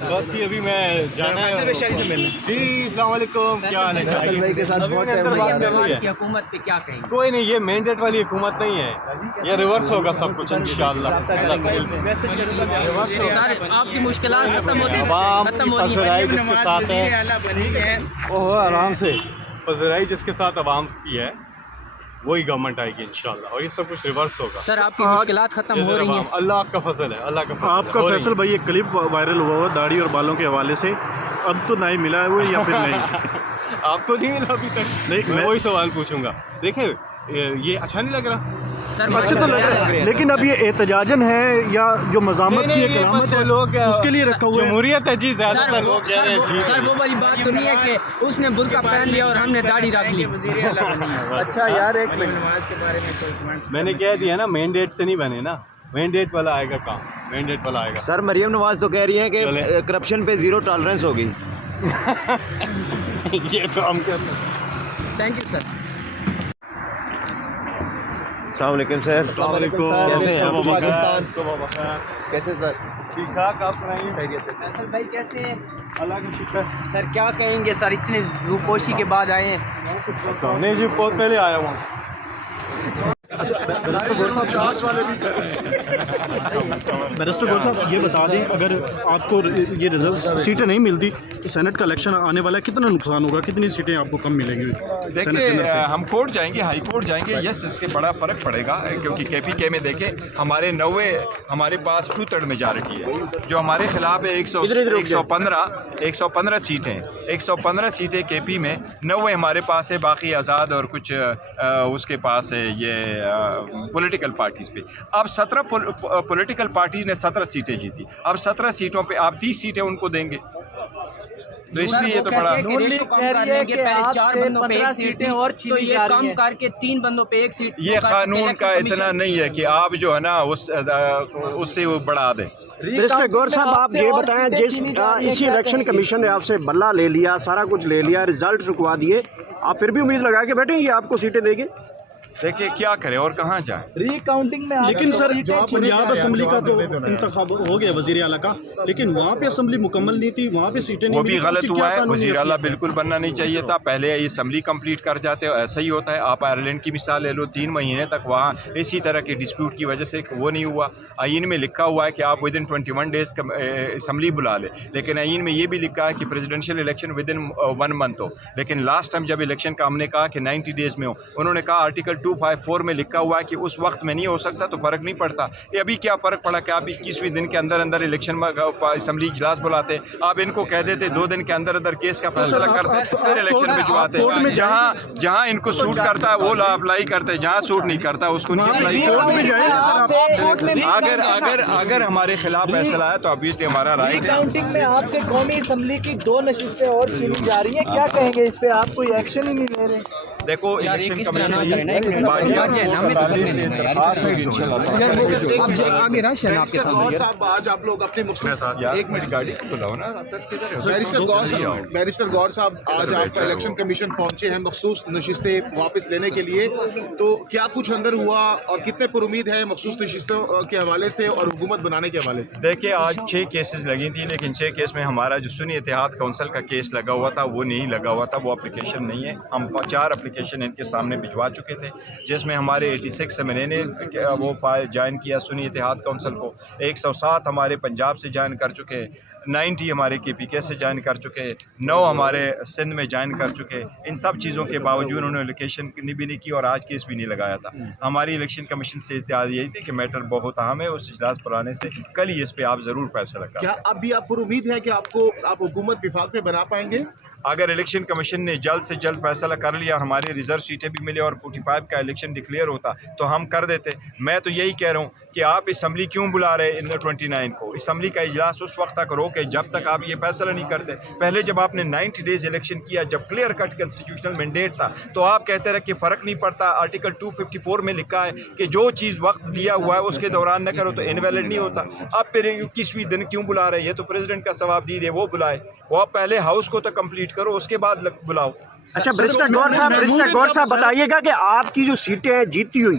بس جی ابھی میں جانا ہے جی السلام علیکم، کیا حال ہے؟ بھائی کے ساتھ بہت کی حکومت پہ کیا کہیں؟ کوئی نہیں، یہ مینڈیٹ والی حکومت نہیں ہے، یہ ریورس ہوگا سب کچھ انشاءاللہ۔ سر آپ کی مشکلات ختم ہوتی عوام ختم ہو رہی پذیرائی جس کے ساتھ ہے وہ آرام سے پذیرائی جس کے ساتھ عوام کی ہے وہی گورنمنٹ آئے گی انشاءاللہ، اور یہ سب کچھ ریورس ہوگا۔ سر آپ کی مشکلات ختم ہو رہی ہیں؟ اللہ کا فضل ہے، اللہ کا فضل ہے۔ آپ کا فیصل بھائی ایک کلپ وائرل ہوا ہوا داڑھی اور بالوں کے حوالے سے، اب تو نہیں ملا ہے وہ یا پھر نہیں؟ آپ کو نہیں ملا ابھی تک؟ نہیں، میں وہی سوال پوچھوں گا۔ دیکھیں یہ اچھا نہیں لگ رہا؟ سر اچھا تو لگ رہا ہے، لیکن اب یہ احتجاجن ہے یا جو مزاحمت کی ایک علامت ہے لوگ اس کے لیے رکھا ہوا ہے؟ جمہوریت ہے جی، زیادہ تر لوگ کہہ رہے ہیں جی۔ سر وہ والی بات تو نہیں ہے کہ اس نے برقع پہن لیا اور ہم نے داڑھی رکھ لی۔ اچھا یار ایک منٹ، میں نے کہہ دیا نا مینڈیٹ سے نہیں بنے نا، مینڈیٹ والا آئے گا کام، مینڈیٹ والا آئے گا۔ سر مریم نواز تو کہہ رہی ہیں کہ کرپشن پہ زیرو ٹالرنس ہوگی۔ یہ تو ہم کہتے ہیں۔ Thank you sir. السلام علیکم سر۔ السلام علیکم، کیسے ہیں آپ؟ کیسے سر؟ ٹھیک ٹھاک، آپ سنائیے؟ فیصل بھائی کیسے ہیں؟ اللہ کا شکر۔ سر کیا کہیں گے سر، اتنے روپوشی کے بعد آئے ہیں؟ نہیں جی بہت پہلے آیا ہوں۔ بیرسٹر گور صاحب یہ بتا دیں اگر آپ کو یہ ریزلٹ سیٹیں نہیں ملتی تو سینٹ کا الیکشن آنے والا ہے، کتنا نقصان ہوگا، کتنی سیٹیں آپ کو کم ملیں گی؟ دیکھیں ہم کورٹ جائیں گے، ہائی کورٹ جائیں گے، یس اس سے بڑا فرق پڑے گا کیونکہ کے پی کے میں دیکھیں ہمارے 90 ہمارے پاس 2/3 میجارٹی ہے، جو ہمارے خلاف ہے 115 سیٹیں، 115 سیٹیں کے پی میں، 90 ہمارے پاس ہے، باقی آزاد اور کچھ اس کے پاس ہے یہ پولیٹیکل پارٹیز پہ۔ اب 17 پولیٹیکل پارٹی نے 17 سیٹیں جیتی، اب 17 سیٹوں پہ آپ 30 سیٹیں ان کو دیں گے، تو اس لیے یہ تو بڑا پہلے 4 بندوں پہ 1 سیٹ تھی تو یہ کم کر کے 3 بندوں پہ 1 سیٹ۔ یہ قانون کا اتنا نہیں ہے کہ آپ جو ہے نا اس سے وہ بڑھا دیں۔ بیرسٹر گور صاحب آپ یہ بتائیں، جس اسی الیکشن کمیشن نے آپ سے بلہ لے لیا، سارا کچھ لے لیا، رزلٹ رکوا دیے، آپ پھر بھی امید لگا کے بیٹھیں یہ آپ کو سیٹیں دے گے؟ دیکھیے کیا کریں اور کہاں جائیں۔ ری کاؤنٹنگ میں لیکن سر پنجاب اسمبلی کا تو انتخاب ہو گیا وزیر اعلیٰ کا، لیکن وہاں پہ اسمبلی مکمل نہیں تھی، وہاں پہ سیٹیں نہیں وہ بھی غلط ہوا ہے، وزیر اعلیٰ بالکل بالکل بننا نہیں چاہیے تھا، پہلے یہ اسمبلی کمپلیٹ کر جاتے، ایسا ہی ہوتا ہے۔ آپ آئرلینڈ کی مثال لے لو، 3 مہینے تک وہاں اسی طرح کے ڈسپیوٹ کی وجہ سے وہ نہیں ہوا۔ آئین میں لکھا ہوا ہے کہ آپ ودن 21 ڈیز اسمبلی بلا لیں، لیکن آئین میں یہ بھی لکھا ہے کہ پریزیڈنشیل الیکشن ودن 1 منتھ ہو، لیکن لاسٹ ٹائم جب الیکشن کا ہم نے کہا کہ 90 ڈیز میں ہو، انہوں نے کہا آرٹیکل 254 میں لکھا ہوا ہے کہ اس وقت میں نہیں ہو سکتا تو فرق نہیں پڑتا۔ یہ ابھی کیا فرق پڑا کہ آپ 21ویں دن کے اندر الیکشن میں اسمبلی اجلاس بلاتے، آپ ان کو کہہ دیتے 2 دن کے اندر کیس کا فیصلہ کرتے پھر الیکشن بھجواتے۔ جہاں ان کو سوٹ کرتا ہے وہ اپلائی کرتے، جہاں سوٹ نہیں کرتا اس کو نہیں اپلائی کرتے۔ اگر ہمارے خلاف فیصلہ ہے تو obviously ہمارا رائٹ ہے۔ کاؤنٹنگ میں آپ سے قومی اسمبلی کی 2 نشستیں اور چھینی جا رہی ہیں، کیا کہیں گے اس پہ؟ آپ کوئی ایکشن ہی نہیں لے رہے؟ دیکھو الیکشن کمیشن آج آپ لوگ اپنے ایک منٹ گاڑی کو بلاؤ نا۔ بیرسٹر گور صاحب آج آپ الیکشن کمیشن پہنچے ہیں مخصوص نشستیں واپس لینے کے لیے، تو کیا کچھ اندر ہوا اور کتنے پر امید ہے مخصوص نشستوں کے حوالے سے اور حکومت بنانے کے حوالے سے؟ دیکھیں آج 6 کیسز لگی تھیں، لیکن 6 کیس میں ہمارا جو سنی اتحاد کونسل کا کیس لگا ہوا تھا وہ نہیں لگا ہوا تھا، وہ اپلیکیشن نہیں ہے۔ ہم 4 اپلیکیشن ان کے سامنے بھجوا چکے تھے، جس میں ہمارے 86 سے نے وہ جوائن کیا سنی اتحاد کونسل کو، 107 ہمارے پنجاب سے جوائن کر چکے، 90 ہمارے کے پی کے سے جوائن کر چکے، 9 ہمارے سندھ میں جوائن کر چکے۔ ان سب چیزوں کے باوجود انہوں نے الیکشن بھی نہیں کی اور آج کیس بھی نہیں لگایا تھا۔ ہماری الیکشن کمیشن سے اتحاد یہی تھی کہ میٹر بہت اہم ہے، اس اجلاس بلانے سے کل ہی اس پہ آپ ضرور فیصلہ کریں۔ کیا اب بھی آپ پر امید ہے کہ آپ حکومت وفاق پہ بنا پائیں گے؟ اگر الیکشن کمیشن نے جلد سے جلد فیصلہ کر لیا اور ہماری ریزرو سیٹیں بھی ملے اور 45 کا الیکشن ڈکلیئر ہوتا تو ہم کر دیتے۔ میں تو یہی کہہ رہا ہوں کہ آپ اسمبلی کیوں بلا رہے 29 کو؟ اسمبلی کا اجلاس اس وقت تک روکے جب تک آپ یہ فیصلہ نہیں کرتے۔ پہلے جب آپ نے 90 ڈیز الیکشن کیا، جب کلیئر کٹ کنسٹیٹیوشنل مینڈیٹ تھا، تو آپ کہتے رہے کہ فرق نہیں پڑتا، آرٹیکل 254 میں لکھا ہے کہ جو چیز وقت دیا ہوا ہے اس کے دوران نہ کرو تو انویلڈ نہیں ہوتا۔ آپ پھر 21ویں دن کیوں بلا رہے؟ یہ تو پریزیڈنٹ کا ثواب دید ہے، وہ بلائے، وہ آپ پہلے ہاؤس کو تو کمپلیٹ کرو، اس کے بعد بلاؤ۔ اچھا بیرسٹر گور صاحب بتائیے گا کہ آپ کی جو سیٹیں ہیں جیتی ہوئی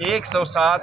107